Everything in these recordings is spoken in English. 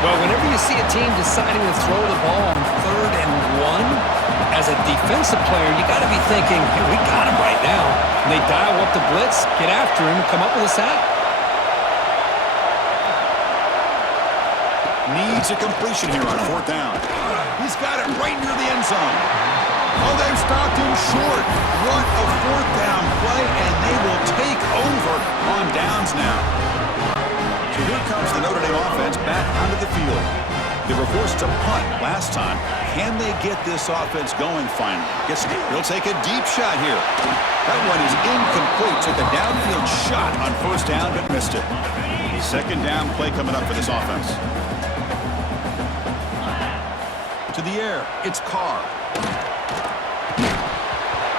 Well, whenever you see a team deciding to throw the ball on 3rd and 1, as a defensive player, you got to be thinking, hey, we got him right now. And they dial up the blitz, get after him, and come up with a sack. Needs a completion here on 4th down. He's got it right near the end zone. Oh, they've stopped him short. What a 4th down play, and they will take over on downs now. So here comes the Notre Dame offense back onto the field. They were forced to punt last time. Can they get this offense going finally? He'll take a deep shot here. That one is incomplete. Took a downfield shot on 1st down, but missed it. 2nd down play coming up for this offense. To the air, it's Carr.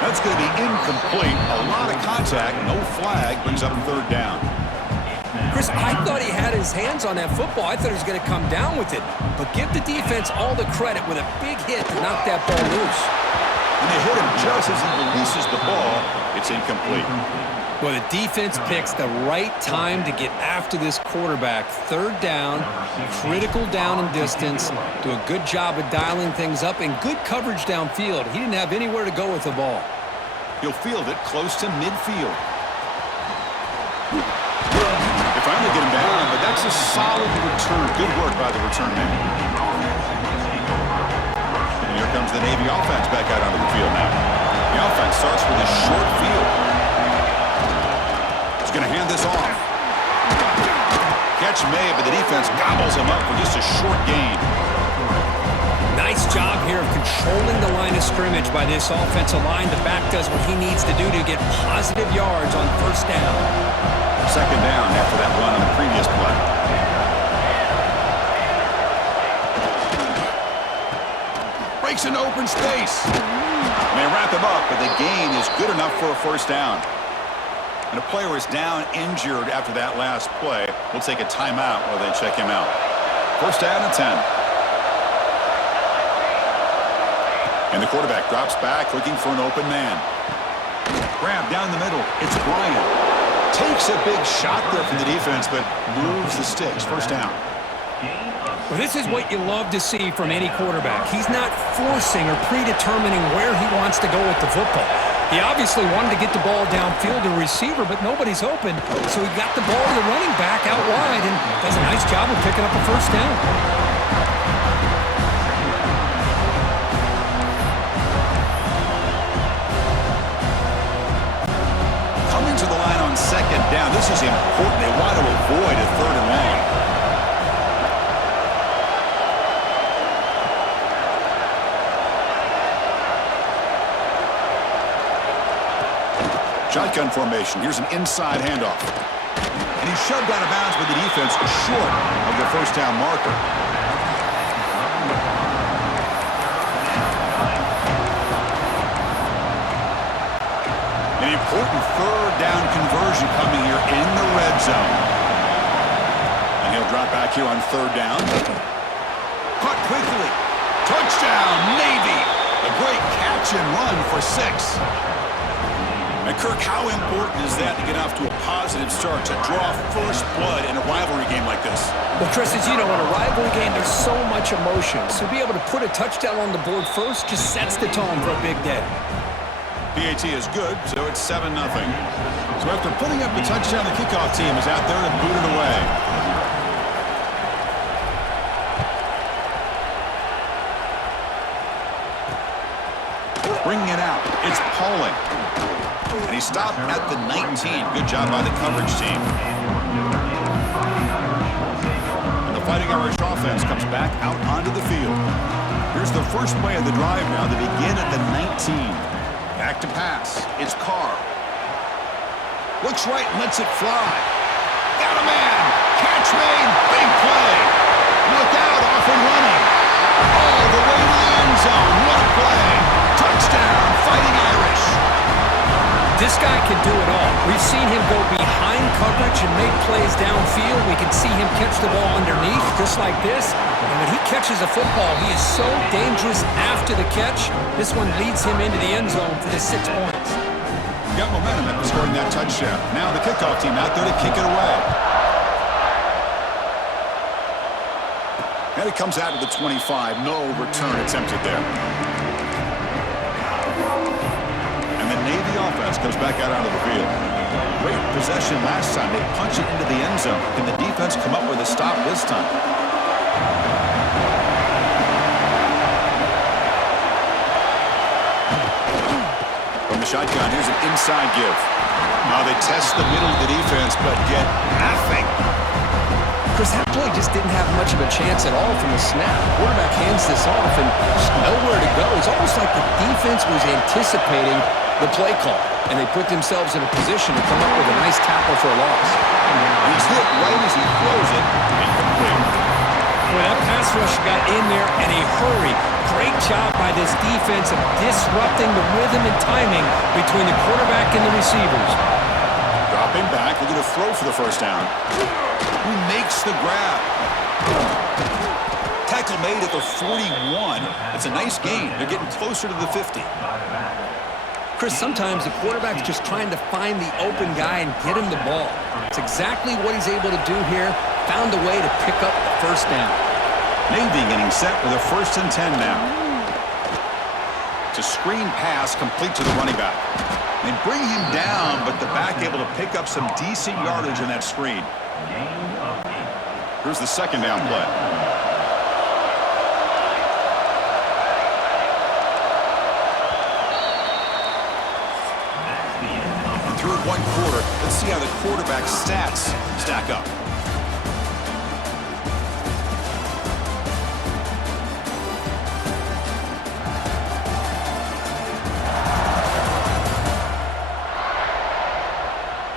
That's going to be incomplete. A lot of contact, no flag, brings up 3rd down. Chris, I thought he had his hands on that football. I thought he was going to come down with it. But give the defense all the credit with a big hit to knock that ball loose. And they hit him just as he releases the ball. It's incomplete. Well, the defense picks the right time to get after this quarterback. 3rd down, critical down and distance. Do a good job of dialing things up and good coverage downfield. He didn't have anywhere to go with the ball. He'll field it close to midfield. They finally get him down, but that's a solid return. Good work by the return man. And here comes the Navy offense back out onto the field now. The offense starts with a short field. He's going to hand this off. Catch made, but the defense gobbles him up for just a short gain. Nice job here of controlling the line of scrimmage by this offensive line. The back does what he needs to do to get positive yards on 1st down. 2nd down after that run on the previous play. Breaks into open space. And they wrap him up, but the gain is good enough for a 1st down. And a player is down injured after that last play. We'll take a timeout while they check him out. 1st down and 10. And the quarterback drops back looking for an open man. Grab down the middle. It's Bryant. Takes a big shot there from the defense, but moves the sticks. 1st down. Well, this is what you love to see from any quarterback. He's not forcing or predetermining where he wants to go with the football. He obviously wanted to get the ball downfield to a receiver, but nobody's open, so he got the ball to the running back out wide and does a nice job of picking up a 1st down. Coming to the line on 2nd down. This is important. They want to avoid a 3rd and long. Shotgun formation. Here's an inside handoff. And he's shoved out of bounds by the defense short of the 1st down marker. An important 3rd down conversion coming here in the red zone. And he'll drop back here on 3rd down. Caught quickly. Touchdown, Navy. A great catch and run for 6. And Kirk, how important is that to get off to a positive start, to draw first blood in a rivalry game like this? Well, Chris, as you know, in a rivalry game, there's so much emotion. So to be able to put a touchdown on the board first just sets the tone for a big day. PAT is good, so it's 7-0. So after putting up the touchdown, the kickoff team is out there to boot it away. Bringing it out, it's Pauling. And he stopped at the 19. Good job by the coverage team. And the Fighting Irish offense comes back out onto the field. Here's the first play of the drive now. They begin at the 19. Back to pass. It's Carr. Looks right and lets it fly. Got a man. Catch made. Big play. Look out. Off and running. All the way to the end zone. What a play. Touchdown. Fighting Irish. This guy can do it all. We've seen him go behind coverage and make plays downfield. We can see him catch the ball underneath, just like this. And when he catches a football, he is so dangerous after the catch. This one leads him into the end zone for the 6 points. Got momentum after scoring that touchdown. Now the kickoff team out there to kick it away. And it comes out to the 25. No return attempted there. And the Navy offense comes back out onto the field. Great possession last time. They punch it into the end zone. Can the defense come up with a stop this time? From the shotgun, here's an inside give. Now they test the middle of the defense, but get nothing. Chris, that play just didn't have much of a chance at all from the snap. Quarterback hands this off and just nowhere to go. It's almost like the defense was anticipating the play call, and they put themselves in a position to come up with a nice tackle for a loss. And he's hit right as he throws it. Incomplete. Well, that pass rush got in there in a hurry. Great job by this defense of disrupting the rhythm and timing between the quarterback and the receivers. Dropping back, looking to throw for the first down. Who makes the grab? Tackle made at the 41. It's a nice gain. They're getting closer to the 50. Chris, sometimes the quarterback's just trying to find the open guy and get him the ball. It's exactly what he's able to do here. Found a way to pick up the first down. Navy getting set with a 1st and 10 now. It's a screen pass complete to the running back. They bring him down, but the back able to pick up some decent yardage in that screen. Here's the 2nd down play. And through 1 quarter, let's see how the quarterback's stats stack up.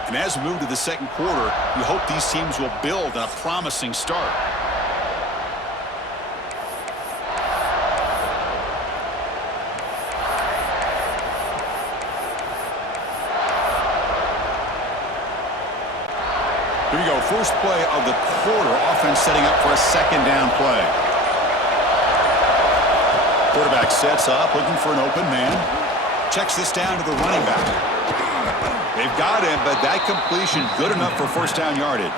And as we move to the 2nd quarter, we hope these teams will build on a promising start. Here we go, first play of the quarter. Offense setting up for a 2nd down play. Quarterback sets up, looking for an open man. Checks this down to the running back. They've got him, but that completion good enough for 1st down yardage.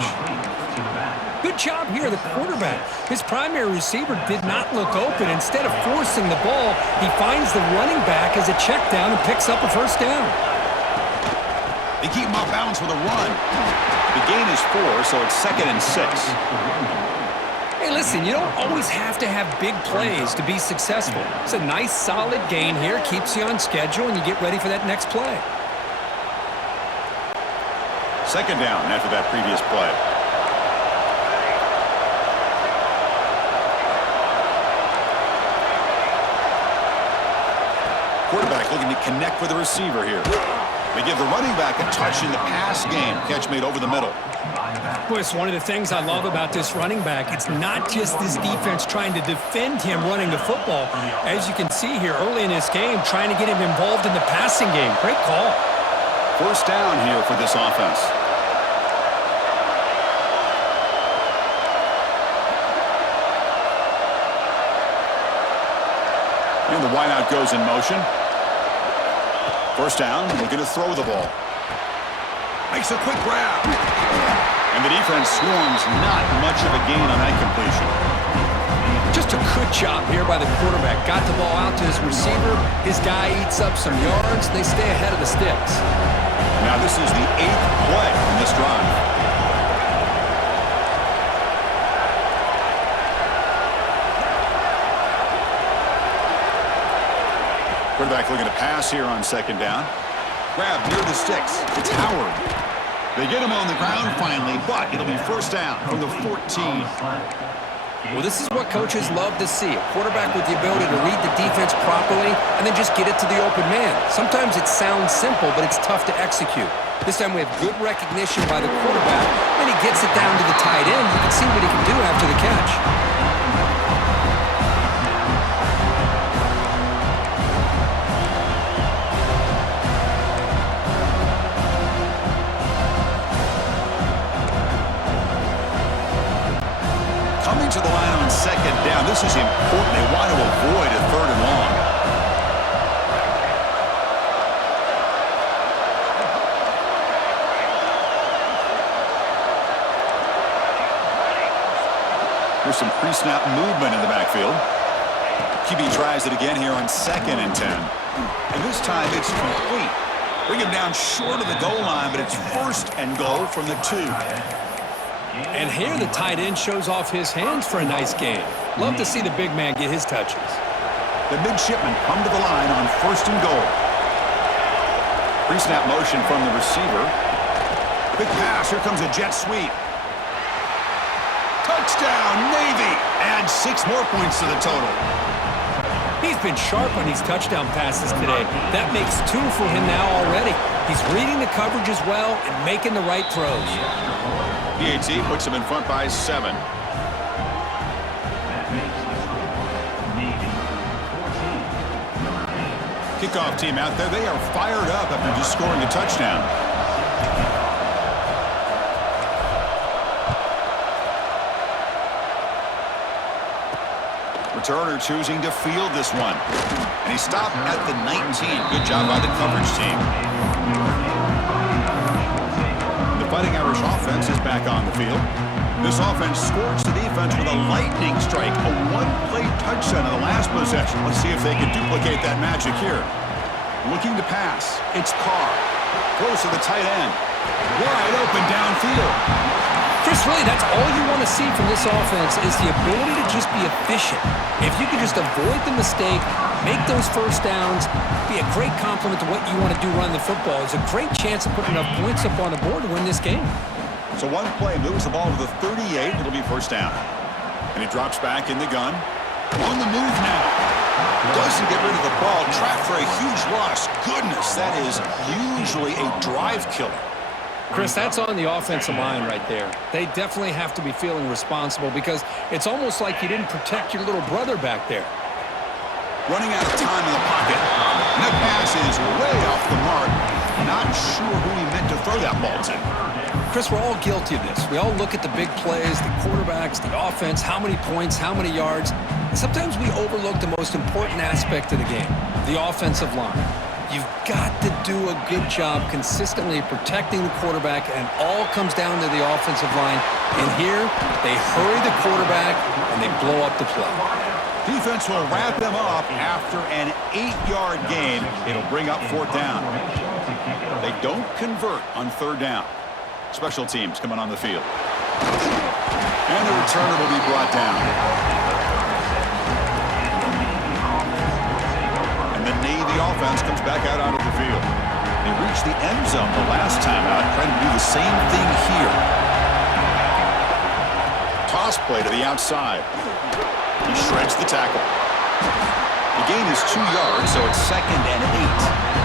Good job here, the quarterback. His primary receiver did not look open. Instead of forcing the ball, he finds the running back as a check down and picks up a 1st down. They keep him off balance with a run. The gain is 4, so it's 2nd and 6. Hey, listen, you don't always have to have big plays to be successful. It's a nice, solid gain here. Keeps you on schedule, and you get ready for that next play. 2nd down after that previous play. Quarterback looking to connect with the receiver here. They give the running back a touch in the pass game. Catch made over the middle. Boy, it's one of the things I love about this running back. It's not just this defense trying to defend him running the football. As you can see here early in this game, trying to get him involved in the passing game. Great call. 1st down here for this offense. And the wideout goes in motion. 1st down, looking to throw the ball. Makes a quick grab. And the defense swarms, not much of a gain on that completion. Just a good job here by the quarterback. Got the ball out to his receiver. His guy eats up some yards. They stay ahead of the sticks. Now this is the 8th play in this drive. Quarterback looking to pass here on 2nd down. Grab near the sticks. It's Howard. They get him on the ground finally, but it'll be 1st down from the 14. Well, this is what coaches love to see. A quarterback with the ability to read the defense properly and then just get it to the open man. Sometimes it sounds simple, but it's tough to execute. This time we have good recognition by the quarterback, and he gets it down to the tight end. You can see what he can do after the catch. Coming to the line on 2nd down. This is important. They want to avoid a 3rd and long. Here's some pre-snap movement in the backfield. QB tries it again here on 2nd and 10. And this time it's complete. Bring him down short of the goal line, but it's 1st and goal from the 2. And here the tight end shows off his hands for a nice gain. Love to see the big man get his touches. The midshipmen come to the line on 1st and goal. Pre-snap motion from the receiver. Quick pass. Here comes a jet sweep. Touchdown, Navy. Add 6 more points to the total. He's been sharp on these touchdown passes today. That makes 2 for him now already. He's reading the coverage as well and making the right throws. PAT puts him in front by 7. Kickoff team out there. They are fired up after just scoring a touchdown. Returner choosing to field this one. And he stopped at the 19. Good job by the coverage team. The Fighting Irish offense is back on the field. This offense scores the defense with a lightning strike. A one-play touchdown in the last possession. Let's see if they can duplicate that magic here. Looking to pass. It's Carr. Throws to the tight end. Wide open downfield. Chris, really, that's all you want to see from this offense is the ability to just be efficient. If you can just avoid the mistake, make those first downs, be a great complement to what you want to do running the football. There's a great chance of putting enough points up on the board to win this game. So one play moves the ball to the 38. It'll be 1st down. And he drops back in the gun. On the move now. Doesn't get rid of the ball. Trapped for a huge loss. Goodness, that is usually a drive killer. Chris, that's on the offensive line right there. They definitely have to be feeling responsible because it's almost like you didn't protect your little brother back there. Running out of time in the pocket. And that pass is way off the mark. Not sure who he meant to throw that ball to. Chris, we're all guilty of this. We all look at the big plays, the quarterbacks, the offense, how many points, how many yards. And sometimes we overlook the most important aspect of the game, the offensive line. You've got to do a good job consistently protecting the quarterback, and it all comes down to the offensive line. And here, they hurry the quarterback, and they blow up the play. Defense will wrap them up after an 8-yard gain. It'll bring up 4th down. They don't convert on 3rd down. Special teams coming on the field. And the returner will be brought down. And the Navy offense comes back out onto the field. They reached the end zone the last time out, trying to do the same thing here. Toss play to the outside. He shreds the tackle. The gain is 2 yards, so it's 2nd and 8.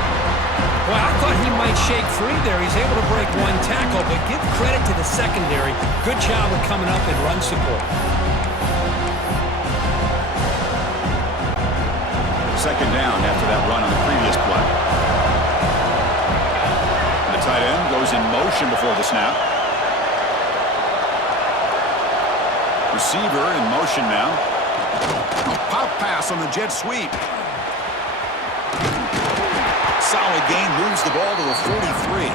Well, I thought he might shake free there. He's able to break one tackle, but give credit to the secondary. Good job of coming up and run support. 2nd down after that run on the previous play. And the tight end goes in motion before the snap. Receiver in motion now. A pop pass on the jet sweep. Solid gain, moves the ball to the 43.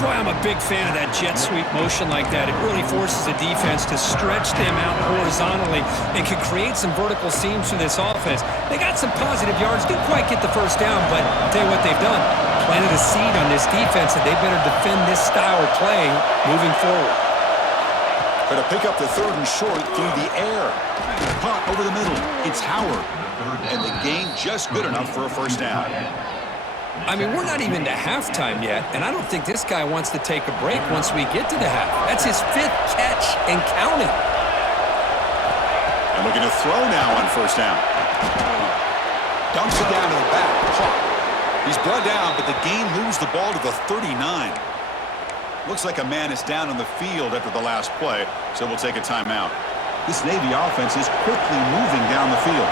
Boy, I'm a big fan of that jet sweep motion like that. It really forces the defense to stretch them out horizontally and can create some vertical seams for this offense. They got some positive yards, didn't quite get the 1st down, but I'll tell you what they've done. Planted a seed on this defense, and they better defend this style of play moving forward. Going to pick up the 3rd and short through the air. Caught over the middle. It's Howard. And the gain just good enough for a 1st down. I mean, we're not even to halftime yet, and I don't think this guy wants to take a break once we get to the half. That's his 5th catch and counting. And looking to throw now on 1st down. Dumps it down to the back. He's brought down, but the gain moves the ball to the 39. Looks like a man is down on the field after the last play, so we'll take a timeout. This Navy offense is quickly moving down the field.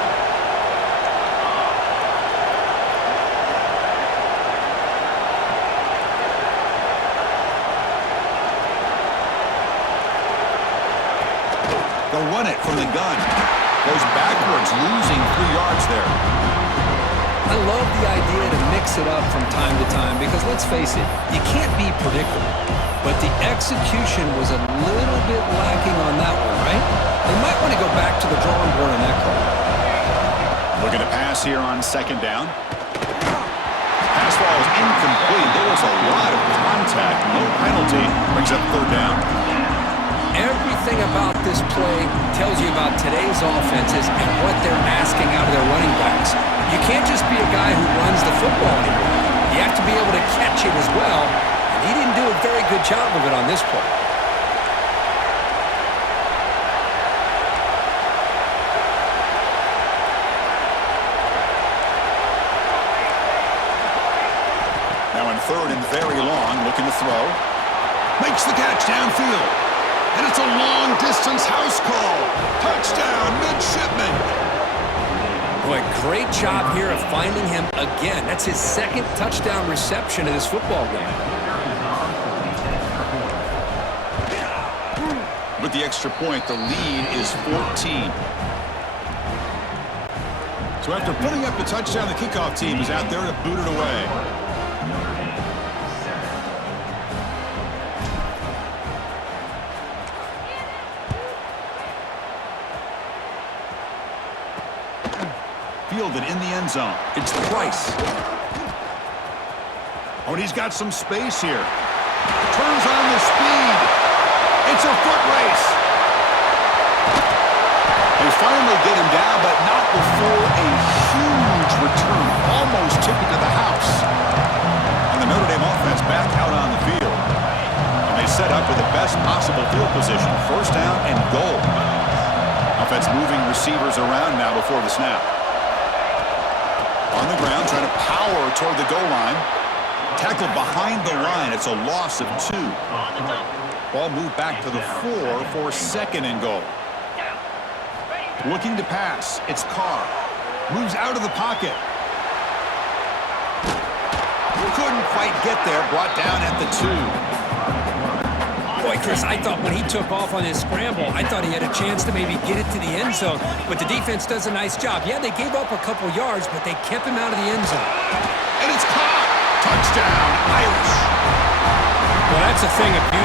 They'll run it from the gun. Goes backwards, losing 3 yards there. I love the idea to mix it up from time to time because, let's face it, you can't be predictable. But the execution was a little bit lacking on that one, right? They might want to go back to the drawing board on that call. Looking to pass here on second down. Pass ball is incomplete. There was a lot of contact. No penalty. Brings up third down. Everything about this play tells you about today's offenses and what they're asking out of their running backs. You can't just be a guy who runs the football anymore. You have to be able to catch it as well, and he didn't do a very good job of it on this play. Now in third and very long, looking to throw. Makes the catch downfield. And it's a long-distance house call. Touchdown, Midshipman. Boy, great job here of finding him again. That's his second touchdown reception of this football game. With the extra point, the lead is 14. So after putting up the touchdown, the kickoff team is out there to boot it away. Fielded in the end zone. It's Price. Oh, and he's got some space here. Turns on the speed. It's a foot race. They finally get him down, but not before a huge return. Almost took it to the house. And the Notre Dame offense back out on the field. And they set up with the best possible field position. First down and goal. Offense moving receivers around now before the snap. On the ground, trying to power toward the goal line. Tackled behind the line. It's a loss of 2. Ball moved back to the 4 for second and goal. Looking to pass. It's Carr. Moves out of the pocket. Couldn't quite get there. Brought down at the 2. Boy, Chris, I thought when he took off on his scramble, I thought he had a chance to maybe get it to the end zone. But the defense does a nice job. Yeah, they gave up a couple yards, but they kept him out of the end zone. And it's caught. Touchdown, Irish. Well, that's a thing of beauty.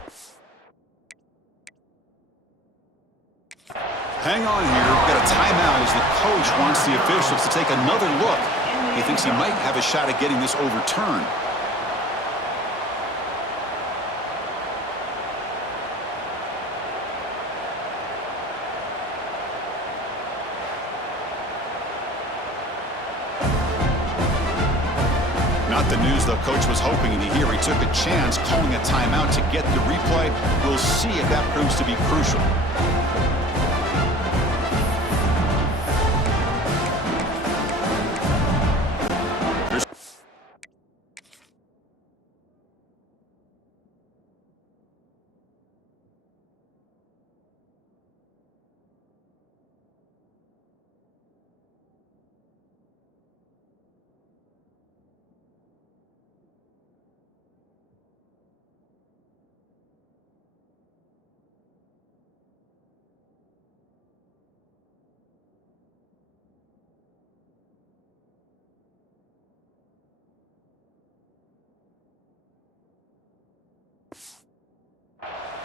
Hang on here. We've got a timeout as the coach wants the officials to take another look. He thinks he might have a shot at getting this overturned. Not the news the coach was hoping to hear. He took a chance calling a timeout to get the replay. We'll see if that proves to be crucial.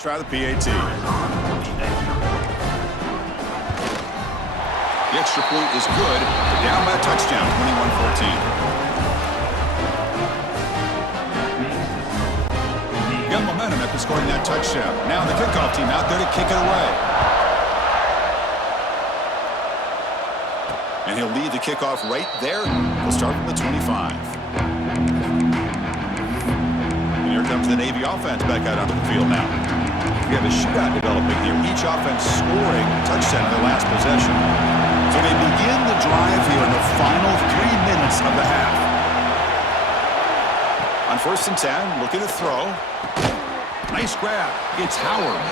Try the PAT. The extra point is good. They're down by a touchdown, 21-14. Got momentum after scoring that touchdown. Now the kickoff team out there to kick it away. And he'll lead the kickoff right there. We'll start from the 25. And here comes the Navy offense back out onto the field now. We have a shootout developing here. Each offense scoring a touchdown in their last possession. So they begin the drive here in the final 3 minutes of the half. On first and 10, looking to throw. Nice grab. It's Howard.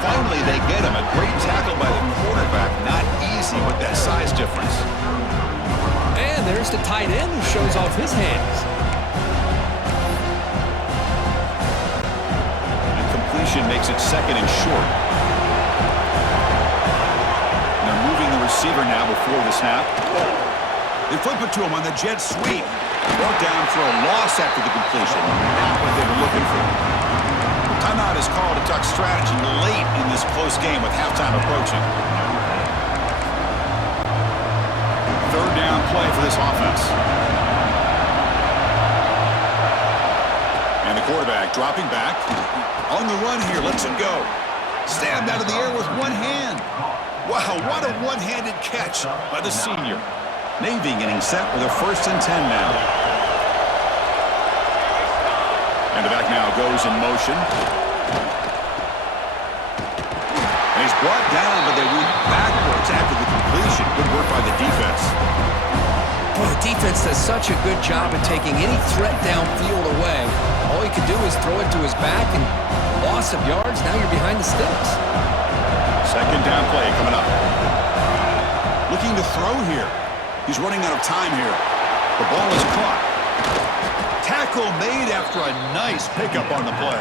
Finally, they get him. A great tackle by the quarterback. Not easy with that size difference. And there's the tight end who shows off his hands. Makes it second and short. They're moving the receiver now before the snap. They flip it to him on the jet sweep. Brought down for a loss after the completion. Not what they were looking for. Timeout is called to talk strategy late in this close game with halftime approaching. Third down play for this offense. And the quarterback dropping back. On the run here, lets it go. Stabbed out of the air with one hand. Wow, what a one-handed catch by the senior. Navy getting set with a 1st and 10 now. And the back now goes in motion. And he's brought down, but they went backwards after the completion. Good work by the defense. Boy, the defense does such a good job at taking any threat downfield away. All he could do is throw it to his back, and loss of yards, now you're behind the sticks. Second down play coming up. Looking to throw here. He's running out of time here. The ball is caught. Tackle made after a nice pickup on the play.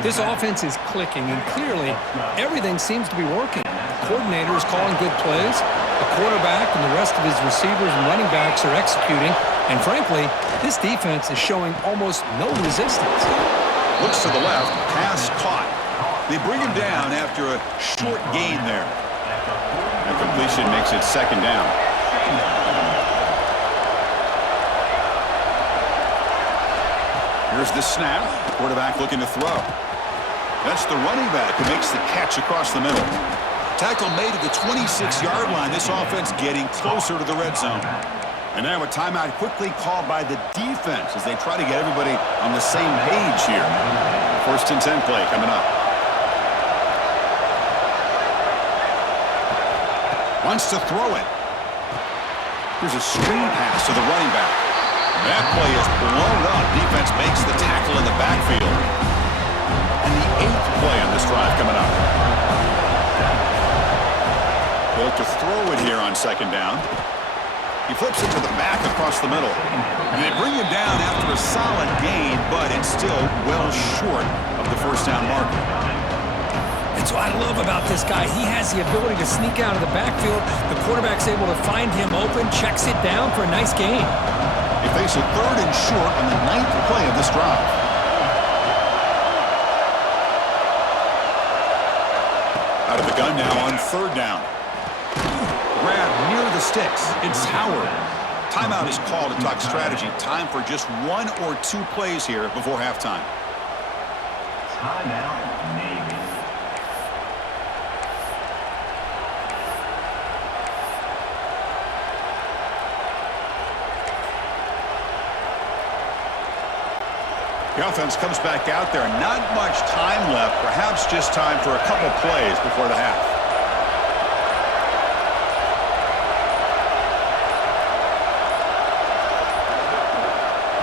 This offense is clicking, and clearly everything seems to be working. The coordinator is calling good plays. The quarterback and the rest of his receivers and running backs are executing. And frankly, this defense is showing almost no resistance. Looks to the left. Pass caught. They bring him down after a short gain there. And completion makes it second down. Here's the snap. Quarterback looking to throw. That's the running back who makes the catch across the middle. Tackle made at the 26-yard line. This offense getting closer to the red zone. And now a timeout quickly called by the defense as they try to get everybody on the same page here. 1st and 10 play coming up. Wants to throw it. Here's a screen pass to the running back. That play is blown up. Defense makes the tackle in the backfield. And the 8th play on this drive coming up. They look to throw it here on second down. He flips it to the back across the middle. And they bring him down after a solid gain, but it's still well short of the 1st down marker. That's what I love about this guy. He has the ability to sneak out of the backfield. The quarterback's able to find him open, checks it down for a nice gain. They face a 3rd and short on the 9th play of this drive. Out of the gun now on 3rd down. Grab near the sticks. It's Howard. Timeout is called to talk strategy. Time for just 1 or 2 plays here before halftime. Timeout, Navy. The offense comes back out there. Not much time left. Perhaps just time for a couple plays before the half.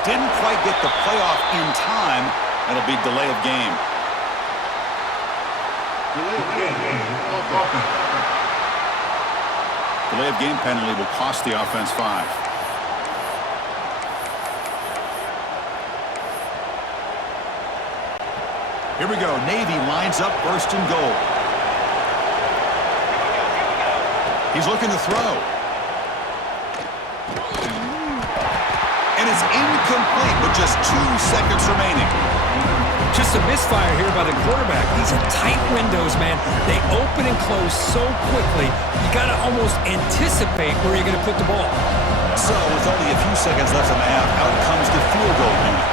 Didn't quite get the playoff in time. It'll be delay of game. Delay of game penalty will cost the offense 5. Here we go. Navy lines up 1st and goal. He's looking to throw. And it's incomplete with just 2 seconds remaining. Just a misfire here by the quarterback. These are tight windows, man. They open and close so quickly, you got to almost anticipate where you're going to put the ball. So, with only a few seconds left in the half, out comes the field goal unit.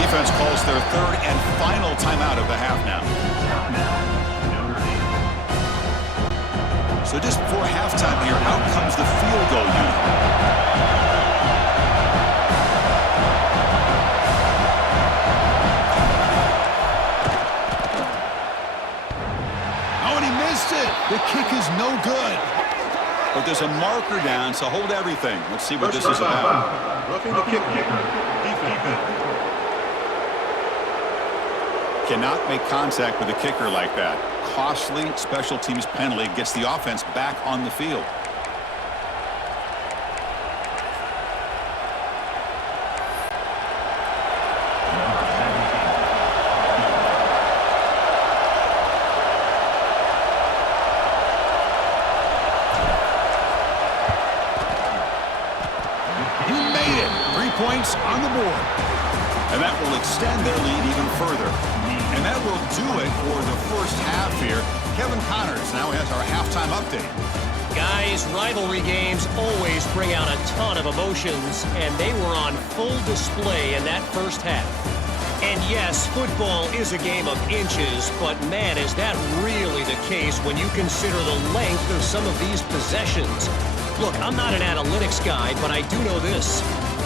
Defense calls their 3rd and final timeout of the half now. So just before halftime here, out comes the field goal unit. Oh, and he missed it. The kick is no good. But there's a marker down, so hold everything. Let's see what this is about. Roughing the kick. Defense. Cannot make contact with a kicker like that. Costly special teams penalty gets the offense back on the field. points on the board. And that will extend their lead even further. And that will do it for the first half here. Kevin Connors now has our halftime update. Guys, rivalry games always bring out a ton of emotions, and they were on full display in that first half. And yes, football is a game of inches, but man, is that really the case when you consider the length of some of these possessions. Look, I'm not an analytics guy, but I do know this.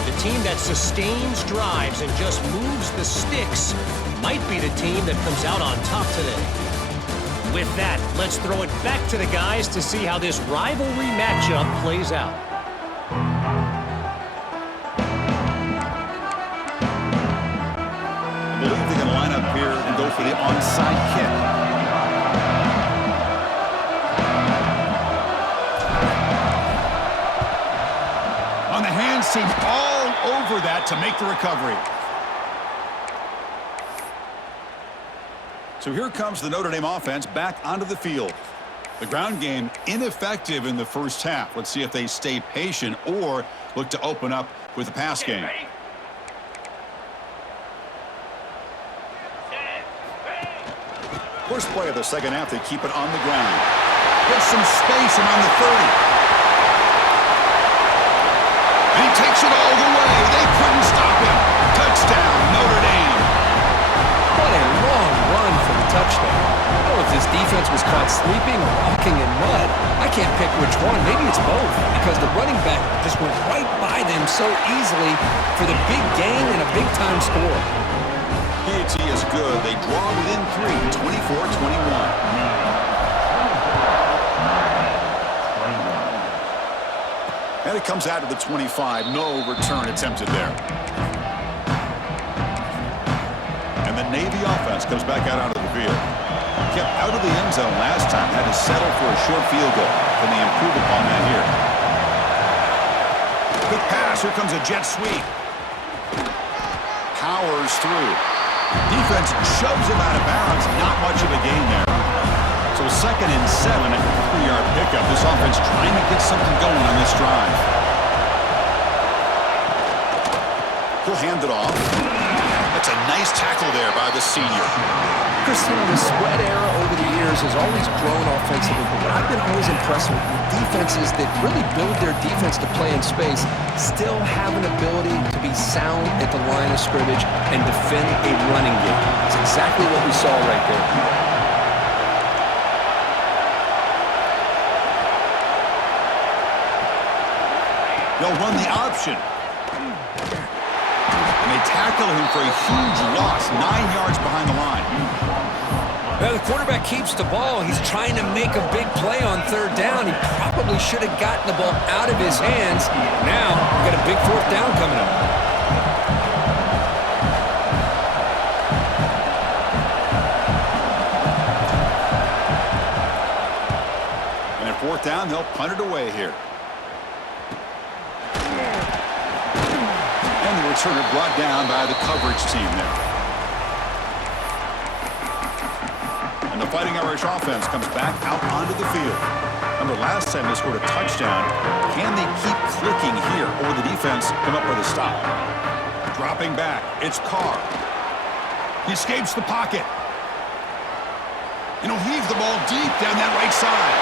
The team that sustains drives and just moves the sticks might be the team that comes out on top today. With that, let's throw it back to the guys to see how this rivalry matchup plays out. I believe they're going to line up here and go for the onside kick. On the hands team, all over that to make the recovery. So here comes the Notre Dame offense back onto the field. The ground game ineffective in the first half. Let's see if they stay patient or look to open up with the pass game. First play of the second half, they keep it on the ground. Gets some space and on the 30. And he takes it all the way. They couldn't stop him. Touchdown, Notre Dame. What a long run for the touchdown. I don't know if this defense was caught sleeping or walking in mud. I can't pick which one. Maybe it's both, because the running back just went right by them so easily for the big gain and a big-time score. PAT is good. They draw within 3, 24-21. And it comes out of the 25. No return attempted there. And the Navy offense comes back out onto the field. Kept out of the end zone last time. Had to settle for a short field goal. Can they improve upon that here? Quick pass. Here comes a jet sweep. Powers through. Defense shoves him out of bounds. Not much of a gain there. So 2nd and 7, a 3-yard pickup. This offense trying to get something going on this drive. He'll hand it off. That's a nice tackle there by the senior. Christian, the spread era over the years has always grown offensively, but what I've been always impressed with defenses that really build their defense to play in space still have an ability to be sound at the line of scrimmage and defend a running game. It's exactly what we saw right there. They'll run the option. And they tackle him for a huge loss, 9 yards behind the line. Now the quarterback keeps the ball. He's trying to make a big play on 3rd down. He probably should have gotten the ball out of his hands. Now we got a big 4th down coming up. And at 4th down, they'll punt it away here. And the returner brought down by the coverage team there. And the Fighting Irish offense comes back out onto the field. Remember, last time they scored a touchdown. Can they keep clicking here, or the defense come up with a stop? Dropping back, it's Carr. He escapes the pocket. And he'll heave the ball deep down that right side.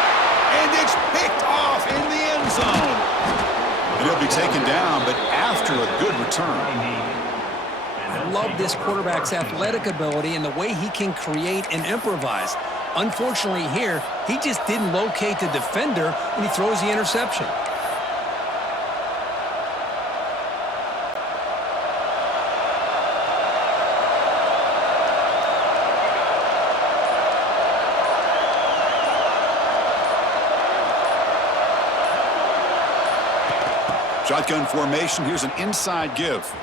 And it's picked off in the end zone. And he'll be taken down, but after a good return. I love this quarterback's athletic ability and the way he can create and improvise. Unfortunately here, he just didn't locate the defender, and he throws the interception. Shotgun formation. Here's an inside give.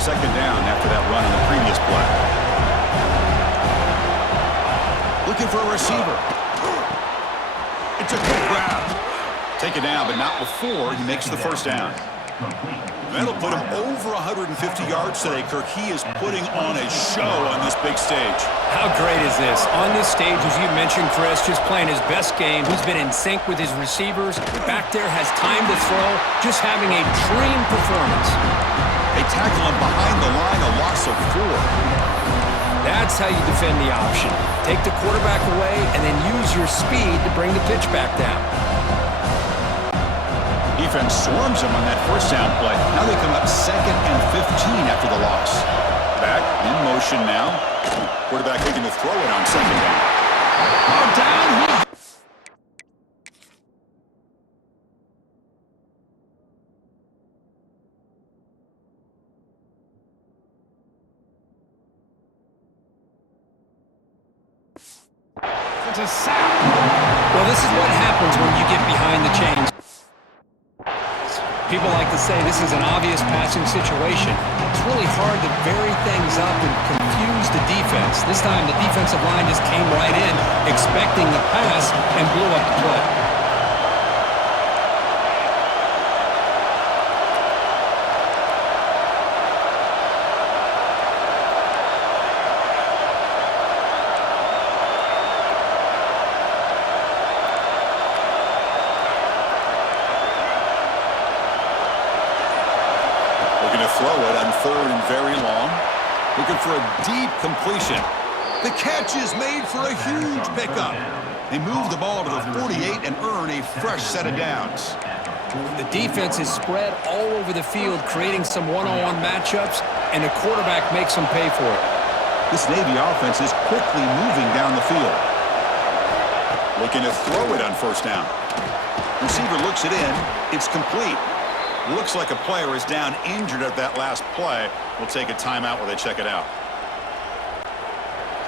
Second down after that run on the previous play. Looking for a receiver. It's a good grab. Take it down, but not before he makes the first down. That'll put him over 150 yards today, Kirk. He is putting on a show on this big stage. How great is this? On this stage, as you mentioned, Chris, just playing his best game. He's been in sync with his receivers. Back there, has time to throw. Just having a dream performance. They tackle him behind the line, a loss of 4. That's how you defend the option. Take the quarterback away and then use your speed to bring the pitch back down. Defense swarms him on that first down play. Now they come up 2nd and 15 after the loss. Back in motion now. Quarterback looking to throw it on 2nd down. Oh, down he It's a sack. Well, this is what happens when you get behind the chains. People like to say this is an obvious passing situation. It's really hard to vary things up and confuse the defense. This time the defensive line just came right in, expecting the pass, and blew up the play. throw it on 3rd and very long. Looking for a deep completion. The catch is made for a huge pickup. They move the ball to the 48 and earn a fresh set of downs. The defense is spread all over the field, creating some one-on-one matchups, and the quarterback makes them pay for it. This Navy offense is quickly moving down the field. Looking to throw it on 1st down. Receiver looks it in. It's complete. Looks like a player is down injured at that last play. We'll take a timeout while they check it out.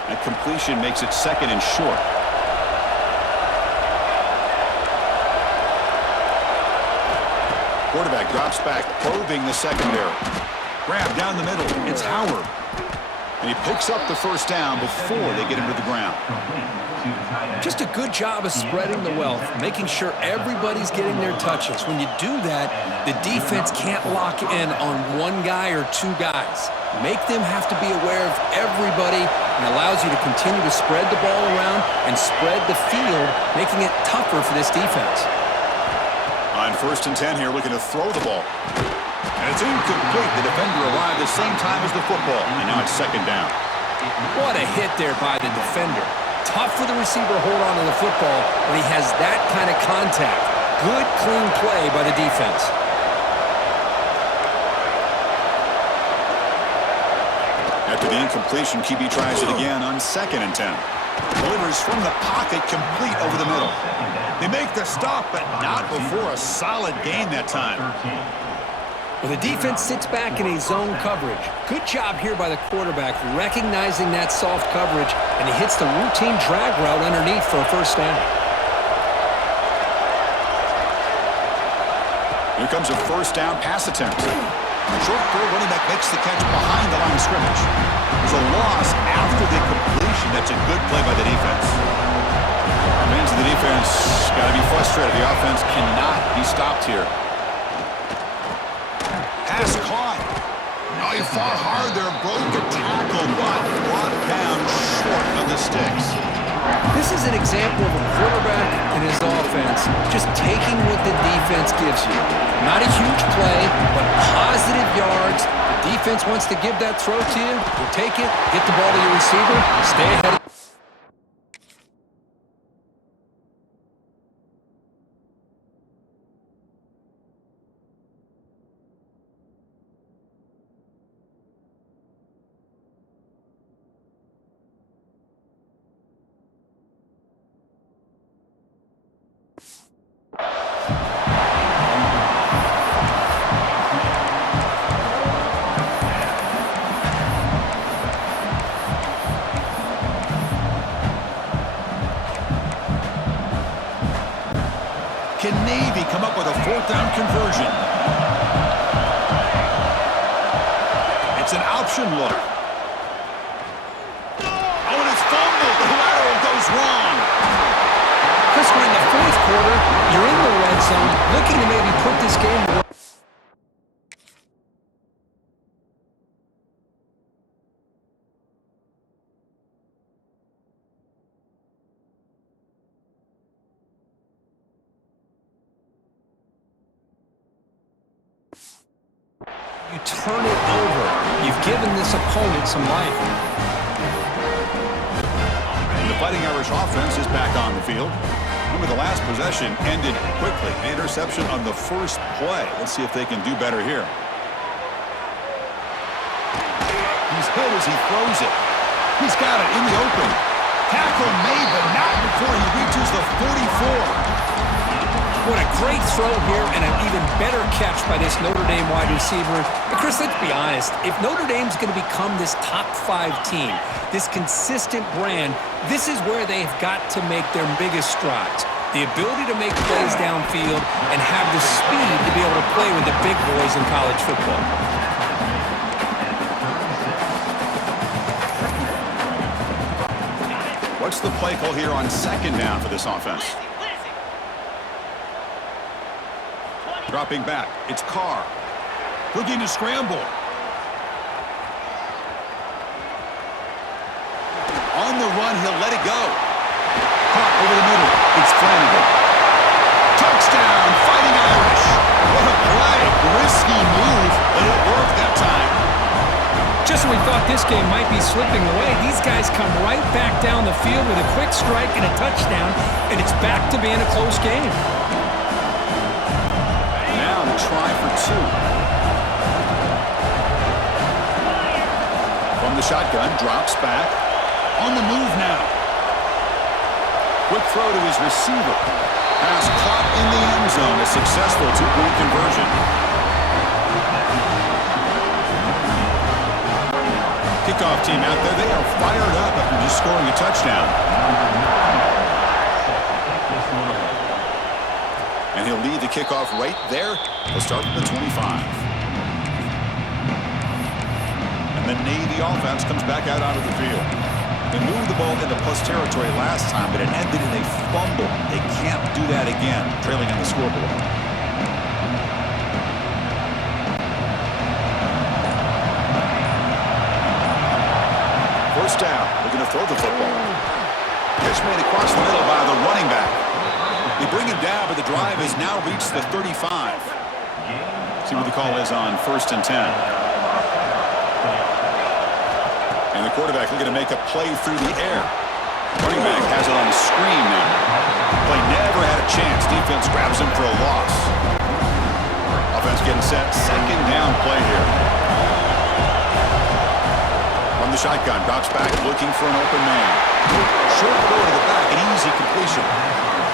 That completion makes it 2nd and short. Quarterback drops back, probing the secondary. Grab down the middle. It's Howard. And he picks up the 1st down before they get him to the ground. Just a good job of spreading the wealth, making sure everybody's getting their touches. When you do that, the defense can't lock in on one guy or 2 guys. Make them have to be aware of everybody, and allows you to continue to spread the ball around and spread the field, making it tougher for this defense. On 1st and 10 here, looking to throw the ball. And it's incomplete. The defender arrived the same time as the football, and now it's 2nd down. What a hit there by the defender. Tough for the receiver to hold on to the football when he has that kind of contact. Good, clean play by the defense. After the incompletion, QB tries it again on 2nd and 10. Delivers from the pocket, complete over the middle. They make the stop, but not before a solid gain that time. Well, the defense sits back in a zone coverage. Good job here by the quarterback, recognizing that soft coverage, and he hits the routine drag route underneath for a 1st down. Here comes a 1st down pass attempt. Short throw, running back makes the catch behind the line of scrimmage. There's a loss after the completion. That's a good play by the defense. Fans of the defense got to be frustrated. The offense cannot be stopped here. Pass caught. Oh, he fought hard there, broke a tackle, but brought down short of the sticks. This is an example of a quarterback and his offense just taking what the defense gives you. Not a huge play, but positive yards. The defense wants to give that throw to you. You take it, get the ball to your receiver, stay ahead. Can Navy come up with a 4th down conversion? It's an option look. Oh, and it's fumbled. The lateral goes wrong. Chris, we're in the 4th quarter. You're in the red zone, looking to maybe put this game away. You turn it over. You've given this opponent some life. And the Fighting Irish offense is back on the field. Remember, the last possession ended quickly. An interception on the first play. Let's see if they can do better here. He's hit as he throws it. He's got it in the open. Tackle made, but not before he reaches the 44. What a great throw here and an even better catch by this Notre Dame wide receiver. But Chris, let's be honest. If Notre Dame's going to become this top 5 team, this consistent brand, this is where they've got to make their biggest strides. The ability to make plays downfield and have the speed to be able to play with the big boys in college football. What's the play call here on second down for this offense? Dropping back, it's Carr. Looking to scramble. On the run, he'll let it go. Caught over the middle, it's Flanagan. Touchdown, Fighting Irish. What a play. Risky move, but it worked that time. Just when we thought this game might be slipping away, these guys come right back down the field with a quick strike and a touchdown, and it's back to being a close game. Try for 2. From the shotgun, drops back. On the move now. Quick throw to his receiver. Pass caught in the end zone. A successful 2-point conversion. Kickoff team out there. They are fired up after just scoring a touchdown. And he'll lead the kickoff right there. He'll start from the 25. And the Navy offense comes back out onto the field. They moved the ball into plus territory last time, but it ended in a fumble. They can't do that again, trailing on the scoreboard. First down. They're going to throw the football. Pitch made across the middle by the running back. They bring him down, but the drive has now reached the 35. See what the call is on 1st and 10. And the quarterback looking to make a play through the air. Running back has it on the screen now. Play never had a chance. Defense grabs him for a loss. Offense getting set. Second down play here. From the shotgun, drops back looking for an open man. Short throw to the back, an easy completion.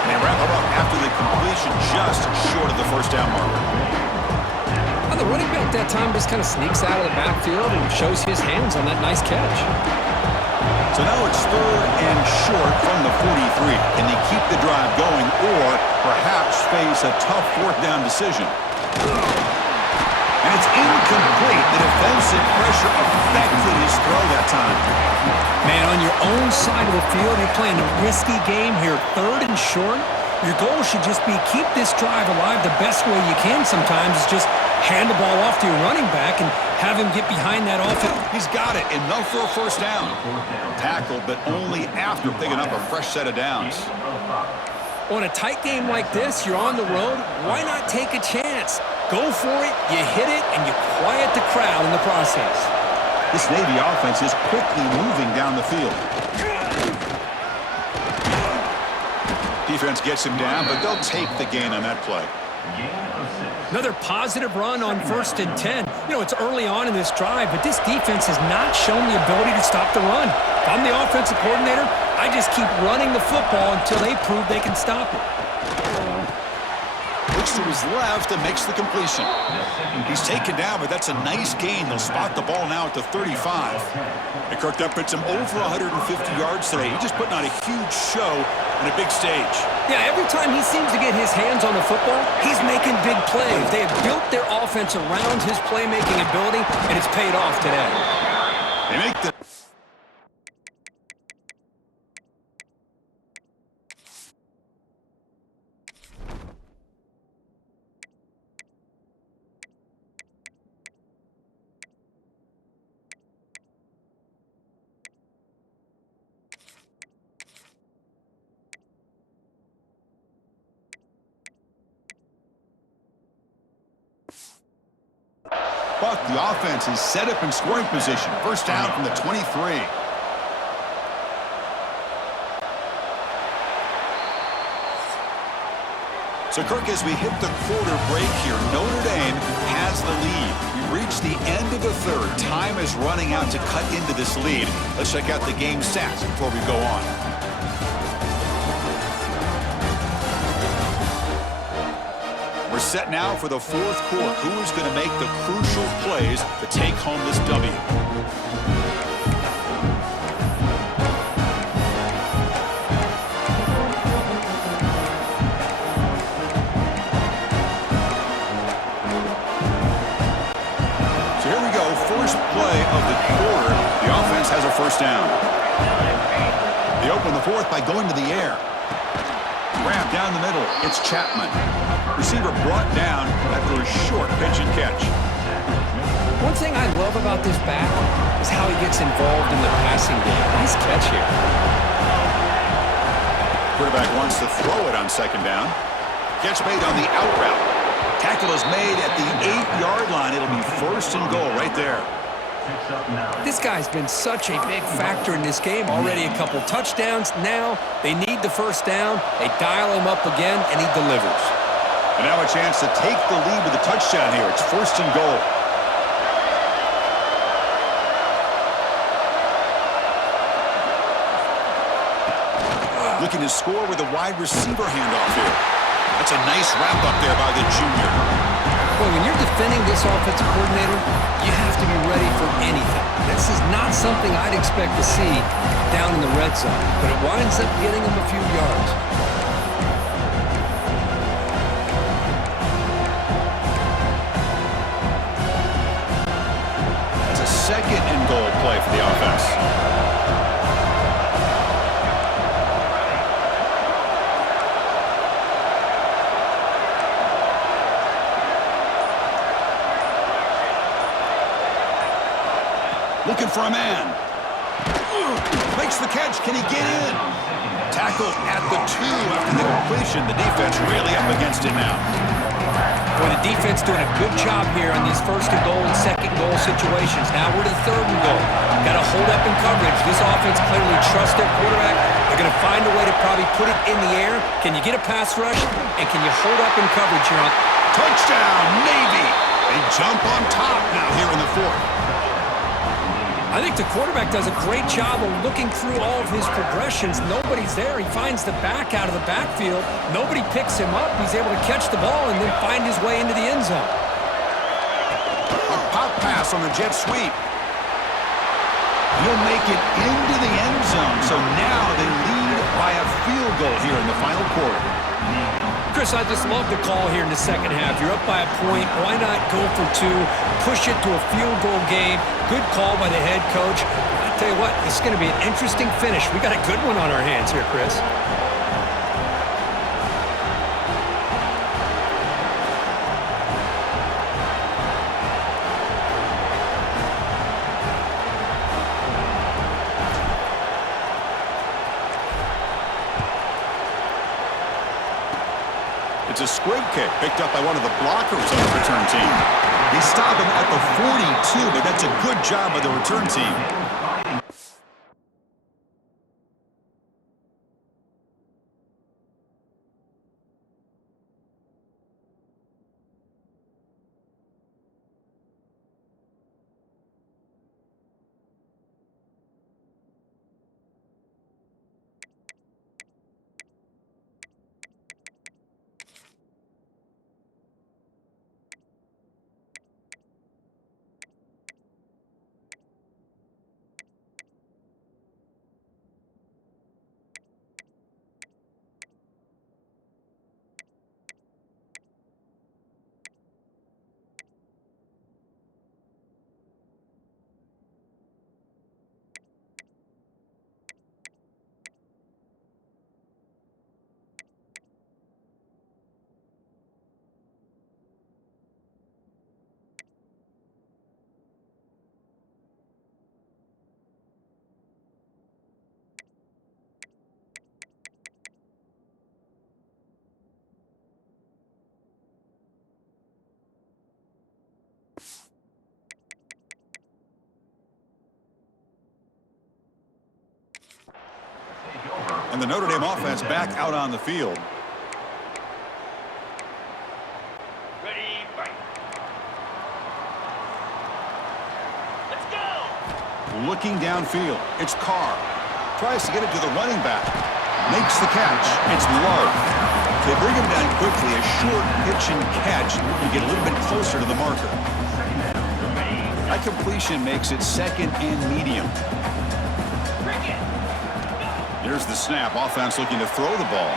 They wrap it up after the completion just short of the first down marker. Well, the running back that time just kind of sneaks out of the backfield and shows his hands on that nice catch. So now it's 3rd and short from the 43. Can they keep the drive going or perhaps face a tough 4th down decision? And it's incomplete. The defensive pressure affected his throw that time. Man, on your own side of the field, you're playing a risky game here. 3rd and short. Your goal should just be keep this drive alive the best way you can sometimes is just hand the ball off to your running back and have him get behind that offense. He's got it. Enough for a first down. Tackled, but only after picking up a fresh set of downs. On a tight game like this, you're on the road. Why not take a chance? Go for it, you hit it, and you quiet the crowd in the process. This Navy offense is quickly moving down the field. Defense gets him down, but they'll take the gain on that play. Another positive run on 1st and 10. You know, it's early on in this drive, but this defense has not shown the ability to stop the run. If I'm the offensive coordinator, I just keep running the football until they prove they can stop it. Looks to his left and makes the completion. He's taken down, but that's a nice gain. They'll spot the ball now at the 35. And Kirk, that puts him over 150 yards today. He's just putting on a huge show on a big stage. Yeah, every time he seems to get his hands on the football, he's making big plays. They have built their offense around his playmaking ability, and it's paid off today. They make the... Buck, the offense is set up in scoring position. First down from the 23. So, Kirk, as we hit the quarter break here, Notre Dame has the lead. We've reached the end of the third. Time is running out to cut into this lead. Let's check out the game stats before we go on. We're set now for the fourth quarter. Who is going to make the crucial plays to take home this W? Play of the quarter. The offense has a first down. They open the fourth by going to the air. Grab down the middle. It's Chapman. Receiver brought down after a short pitch and catch. One thing I love about this back is how he gets involved in the passing game. Nice catch here. Quarterback wants to throw it on second down. Catch made on the out route. Tackle is made at the 8-yard line. It'll be first and goal right there. This guy's been such a big factor in this game. Already a couple touchdowns. Now they need the first down. They dial him up again, and he delivers. And now a chance to take the lead with a touchdown here. It's first and goal. Looking to score with a wide receiver handoff here. That's a nice wrap up there by the junior. Well, when you're defending this offensive coordinator, you have to be ready for anything. This is not something I'd expect to see down in the red zone, but it winds up getting him a few yards. That's a second and goal play for the offense. Looking for a man. Makes the catch. Can he get in? Tackle at the 2 after the completion. The defense really up against it now. Well, the defense doing a good job here on these first and goal and second goal situations. Now we're to the third and goal. Got to hold up in coverage. This offense clearly trusts their quarterback. They're going to find a way to probably put it in the air. Can you get a pass rush? And can you hold up in coverage here? Touchdown, Navy. They jump on top now here in the fourth. I think the quarterback does a great job of looking through all of his progressions. Nobody's there. He finds the back out of the backfield. Nobody picks him up. He's able to catch the ball and then find his way into the end zone. A pop pass on the jet sweep. He'll make it into the end zone. So now they lead by a field goal here in the final quarter. Chris, I just love the call here in the second half. You're up by a point. Why not go for 2, push it to a field goal game? Good call by the head coach. I tell you what, this is going to be an interesting finish. We got a good one on our hands here, Chris. It's a squib kick picked up by one of the blockers on the return team. They stop him at the 42, but that's a good job by the return team. And the Notre Dame offense back out on the field. Ready, fight. Let's go. Looking downfield. It's Carr. Tries to get it to the running back. Makes the catch. It's Love. They bring him down quickly. A short pitch and catch to get a little bit closer to the marker. That completion makes it second and medium. Here's the snap. Offense looking to throw the ball.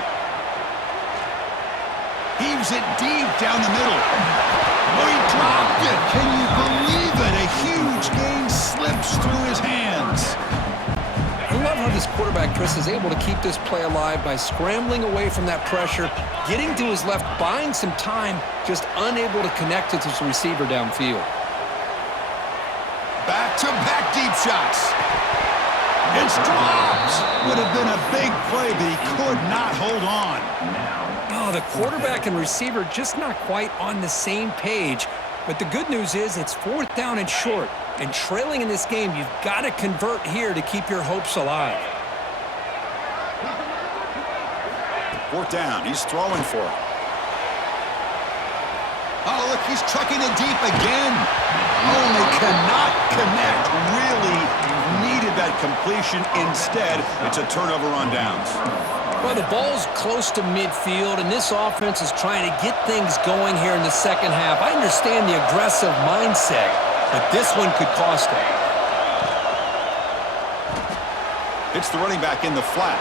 Heaves it deep down the middle. Oh, he dropped it. Can you believe it? A huge gain slips through his hands. I love how this quarterback, Chris, is able to keep this play alive by scrambling away from that pressure, getting to his left, buying some time, just unable to connect with his receiver downfield. Back-to-back deep shots. It's dropped. Would have been a big play, but he could not hold on. Oh, the quarterback and receiver just not quite on the same page. But the good news is it's 4th down and short. And trailing in this game, you've got to convert here to keep your hopes alive. 4th down. He's throwing for it. Oh, look, he's trucking it deep again. Oh, and they cannot connect. Really needed that completion. Instead, it's a turnover on downs. Well, the ball's close to midfield, and this offense is trying to get things going here in the second half. I understand the aggressive mindset, but this one could cost them. It's the running back in the flat.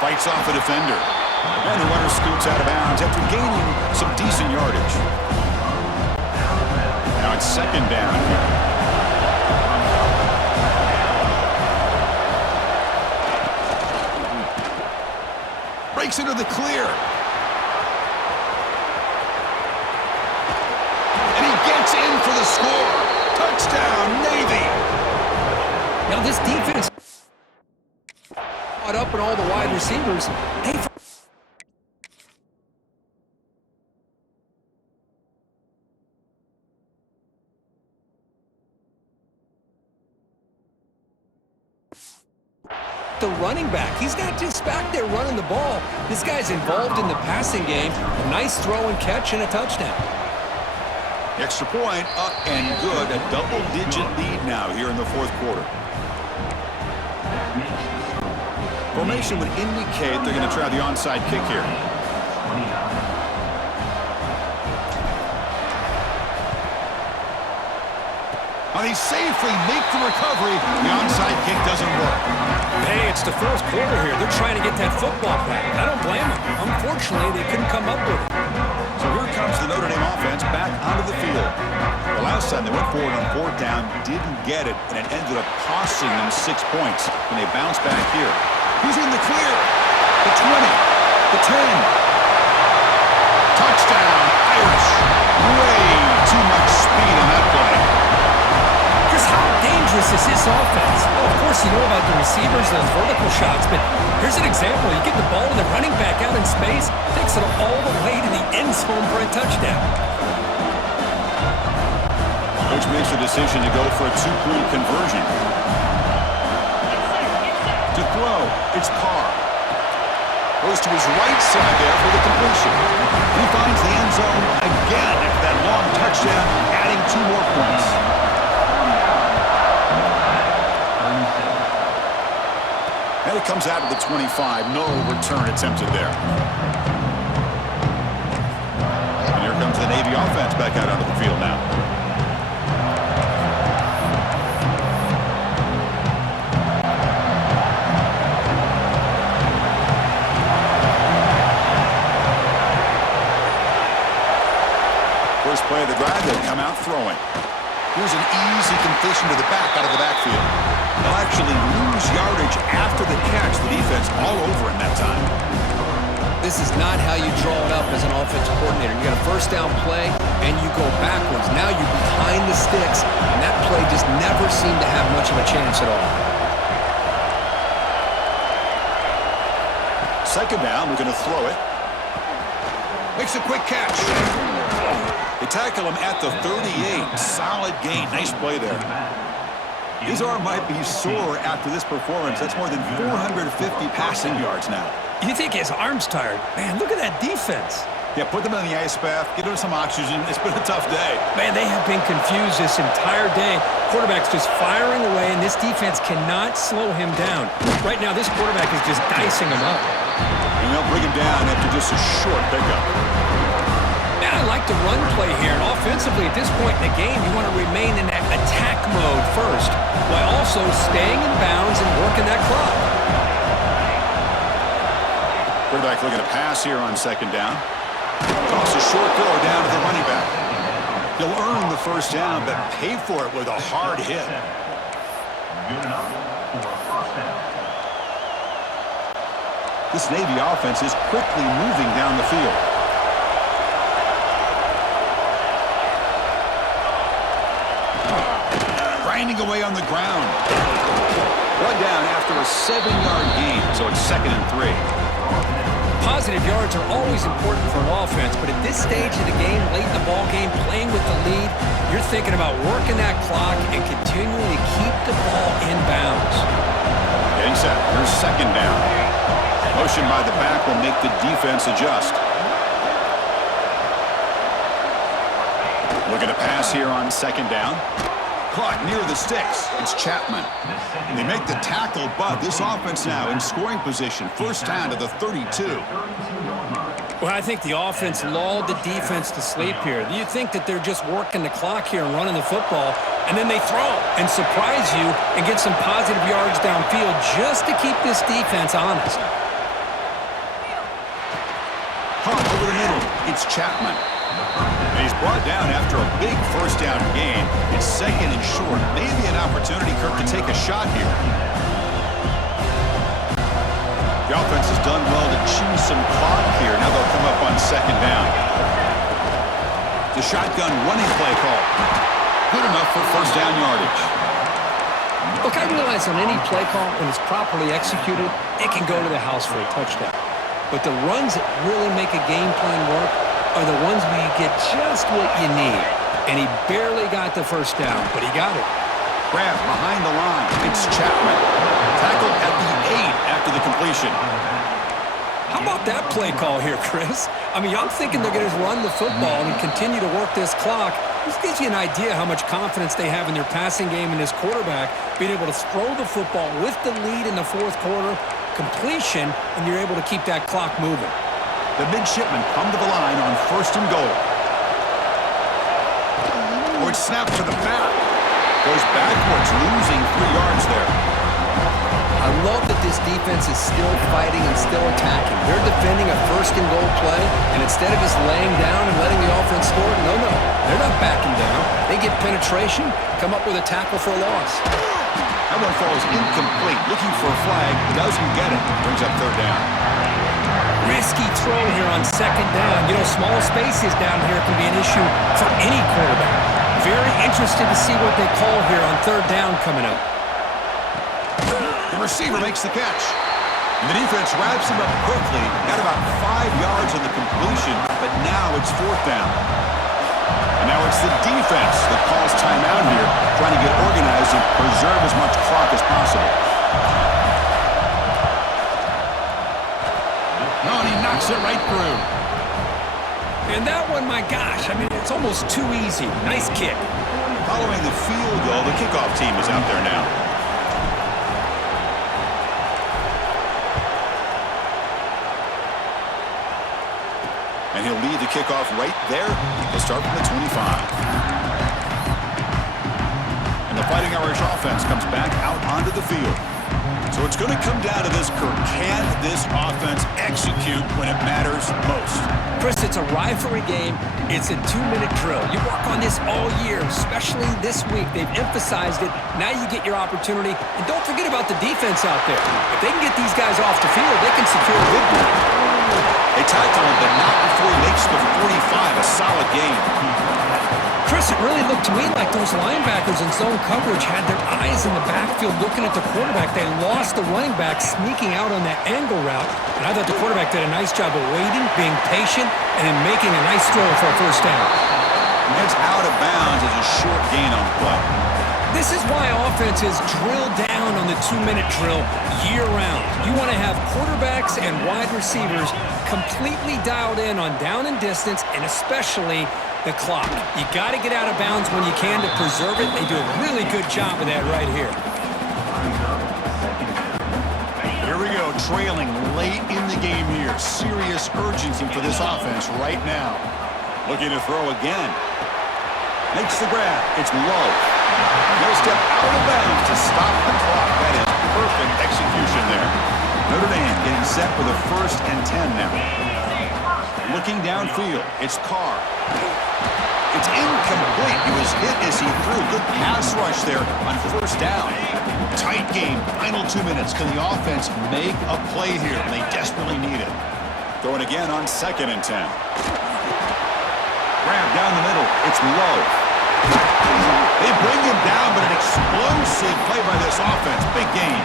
Fights off a defender. And the runner scoots out of bounds after gaining some decent yardage. Now it's 2nd down here. Breaks into the clear. And he gets in for the score. Touchdown, Navy. Now this defense caught up in all the wide receivers. The running back, he's not just back there running the ball. This guy's involved in the passing game. A nice throw and catch and a touchdown. Extra point up and good. A double-digit lead now here in the 4th quarter. Formation would indicate they're going to try the onside kick here. Oh, they safely make the recovery. The onside kick doesn't work. Hey, it's the 4th quarter here. They're trying to get that football back. I don't blame them. Unfortunately, they couldn't come up with it. So here comes the Notre Dame offense back onto the field. The last time they went forward on 4th down, didn't get it, and it ended up costing them 6 points when they bounced back here. He's in the clear. The 20. The 10. Touchdown, Irish. Way too much speed on that play. Chris, how dangerous is this offense? Well, of course, you know about the receivers, those vertical shots, but here's an example. You get the ball and the running back out in space, takes it all the way to the end zone for a touchdown. Coach makes the decision to go for a 2-point conversion. To throw, it's Carr. Goes to his right side there for the completion. He finds the end zone again after that long touchdown, adding 2 more points. And it comes out of the 25. No return attempted there. And here comes the Navy offense back out onto the field now. First play of the drive, they'll come out throwing. Here's an easy completion to the back out of the backfield. They'll actually lose yardage after the catch. The defense all over in that time. This is not how you draw it up as an offensive coordinator. You got a 1st down play, and you go backwards. Now you're behind the sticks, and that play just never seemed to have much of a chance at all. 2nd down, we're going to throw it. Makes a quick catch. They tackle him at the 38. Solid gain. Nice play there. His arm might be sore after this performance. That's more than 450 passing yards now. You think his arm's tired? Man, look at that defense. Yeah, put them in the ice bath, get them some oxygen. It's been a tough day. Man, they have been confused this entire day. Quarterback's just firing away, and this defense cannot slow him down. Right now, this quarterback is just dicing him up. And they'll bring him down after just a short pickup. Man, I like the run play here. And offensively, at this point in the game, you want to remain in that attack mode first, while also staying in bounds and working that clock. Quarterback looking to pass here on second down. Toss a short throw down to the running back. He'll earn the first down, but pay for it with a hard hit. Good enough for a first down. This Navy offense is quickly moving down the field. Grinding away on the ground. One down after a 7-yard gain, so it's 2nd and 3. Positive yards are always important for an offense, but at this stage of the game, late in the ball game, playing with the lead, you're thinking about working that clock and continuing to keep the ball in bounds. Getting set. Here's 2nd down. Motion by the back will make the defense adjust. Looking to pass here on 2nd down. Caught near the sticks. It's Chapman. And they make the tackle, but this offense now in scoring position. First down to the 32. Well, I think the offense lulled the defense to sleep here. You think that they're just working the clock here and running the football, and then they throw and surprise you and get some positive yards downfield just to keep this defense honest. Hop over the middle. It's Chapman. And he's brought down after a big first down gain. It's 2nd and short. Maybe an opportunity, Kirk, to take a shot here. The offense has done well to chew some clock here. Now they'll come up on 2nd down. The shotgun running play call. Good enough for first down yardage. Look, I realize on any play call, when it's properly executed, it can go to the house for a touchdown. But the runs that really make a game plan work are the ones where you get just what you need. And he barely got the first down, but he got it. Grab behind the line. It's Chapman. Tackled at the 8 after the completion. How about that play call here, Chris? I mean, I'm thinking they're going to run the football and continue to work this clock. This gives you an idea how much confidence they have in their passing game and this quarterback being able to throw the football with the lead in the 4th quarter, completion, and you're able to keep that clock moving. The midshipmen come to the line on 1st and goal. Or it's snapped to the back. Goes backwards, losing 3 yards there. I love that this defense is still fighting and still attacking. They're defending a 1st and goal play, and instead of just laying down and letting the offense score, no, they're not backing down. They get penetration, come up with a tackle for a loss. That one falls incomplete. Looking for a flag, doesn't get it. Brings up 3rd down. Risky throw here on 2nd down. You know, small spaces down here can be an issue for any quarterback. Very interested to see what they call here on 3rd down coming up. The receiver makes the catch. And the defense wraps him up quickly. Got about 5 yards on the completion, but now it's 4th down. And now it's the defense that calls timeout here, trying to get organized and preserve as much clock as possible. Oh, and he knocks it right through. And that one, my gosh, I mean, it's almost too easy. Nice kick. Following the field goal, the kickoff team is out there now. And he'll lead the kickoff right there. He'll start from the 25. And the Fighting Irish offense comes back out onto the field. So it's going to come down to this, Kirk. Can this offense execute when it matters most? Chris, it's a rivalry game. It's a 2-minute drill. You work on this all year, especially this week. They've emphasized it. Now you get your opportunity. And don't forget about the defense out there. If they can get these guys off the field, they can secure a victory. They tackle him, but not before he makes the 45. A solid game. Chris, it really looked to me like those linebackers in zone coverage had their eyes in the backfield looking at the quarterback. They lost the running back sneaking out on that angle route. And I thought the quarterback did a nice job of waiting, being patient, and then making a nice throw for a first down. And it's out of bounds as a short gain on the play. This is why offenses drill down on the 2-minute drill year-round. You want to have quarterbacks and wide receivers completely dialed in on down and distance, and especially the clock. You got to get out of bounds when you can to preserve it. They do a really good job of that right here. Here we go, trailing late in the game here. Serious urgency for this offense right now. Looking to throw again. Makes the grab. It's low. No step out of bounds to stop the clock. That is perfect execution there. Notre Dame getting set for the 1st and 10 now. Looking downfield, it's Carr. It's incomplete. He was hit as he threw. Good pass rush there on 1st down. Tight game. Final 2 minutes. Can the offense make a play here? They desperately need it. Throwing again on 2nd and 10. Grab down the middle. It's low. They bring him down, but an explosive play by this offense. Big gain.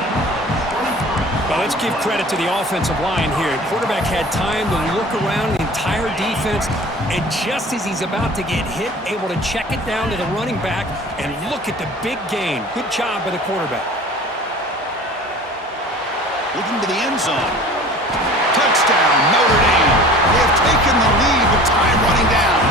Well, let's give credit to the offensive line here. Quarterback had time to look around the entire defense, and just as he's about to get hit, able to check it down to the running back, and look at the big gain. Good job by the quarterback. Looking to the end zone. Touchdown, Notre Dame. They have taken the lead with time running down.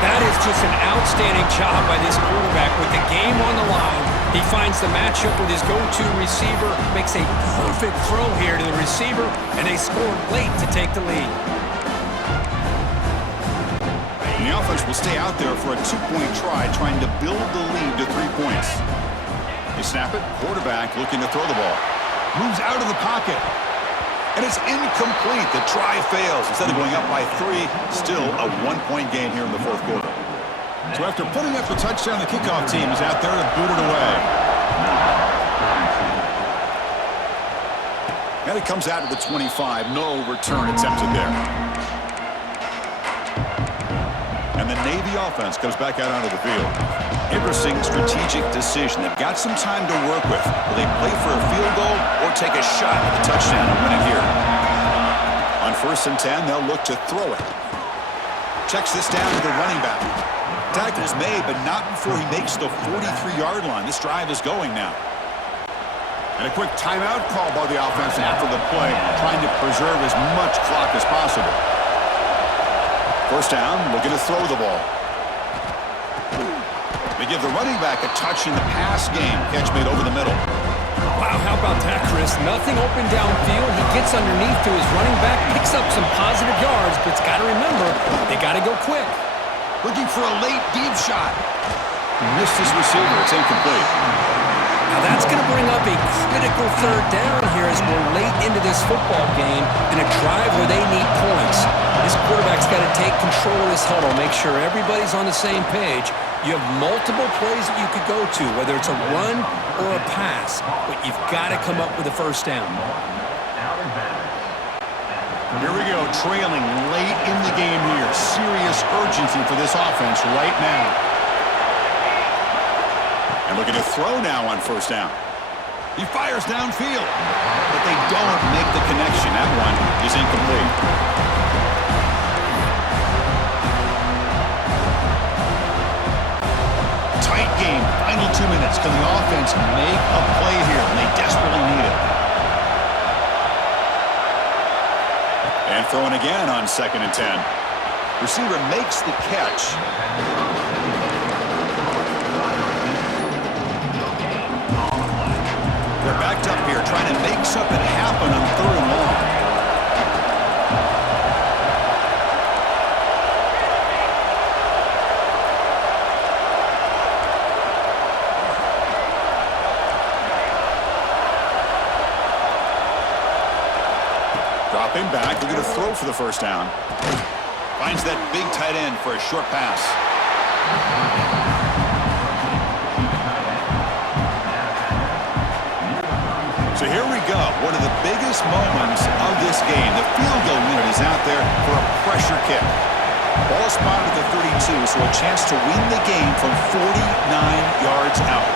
That is just an outstanding job by this quarterback with the game on the line. He finds the matchup with his go-to receiver, makes a perfect throw here to the receiver, and they scored late to take the lead. And the offense will stay out there for a 2-point try, trying to build the lead to 3 points. They snap it, quarterback looking to throw the ball. Moves out of the pocket. And it's incomplete. The try fails. Instead of going up by 3, still a 1-point gain here in the 4th quarter. So after putting up the touchdown, the kickoff team is out there to boot it away. And it comes out to the 25. No return attempted there. And the Navy offense comes back out onto the field. Interesting strategic decision. They've got some time to work with. Will they play for a field goal or take a shot at the touchdown and win it here? On 1st and 10, they'll look to throw it. Checks this down to the running back. Tackle's made, but not before he makes the 43-yard line. This drive is going now. And a quick timeout call by the offense after the play, trying to preserve as much clock as possible. 1st down, looking to throw the ball. They give the running back a touch in the pass game. Catch made over the middle. Wow, how about that, Chris? Nothing open downfield. He gets underneath to his running back, picks up some positive yards, but it's got to remember, they got to go quick. Looking for a late deep shot. Missed his receiver. It's incomplete. Now that's going to bring up a critical 3rd down here as we're late into this football game in a drive where they need points. This quarterback's got to take control of this huddle, make sure everybody's on the same page. You have multiple plays that you could go to, whether it's a run or a pass, but you've got to come up with a 1st down. Here we go, trailing late in the game here. Serious urgency for this offense right now. And looking to throw now on 1st down. He fires downfield, but they don't make the connection. That one is incomplete. Tight game, final 2 minutes. Can the offense make a play here? And they desperately need it. And throwing again on 2nd and 10. Receiver makes the catch. They're backed up here, trying to make something happen on 3rd and long. Dropping back, they're going to throw for the 1st down. Finds that big tight end for a short pass. So here we go, one of the biggest moments of this game. The field goal unit is out there for a pressure kick. Ball spotted at the 32, so a chance to win the game from 49 yards out.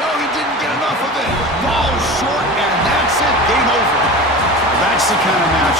No, he didn't get enough of it. Ball short, and that's it. Game over. That's the kind of matchup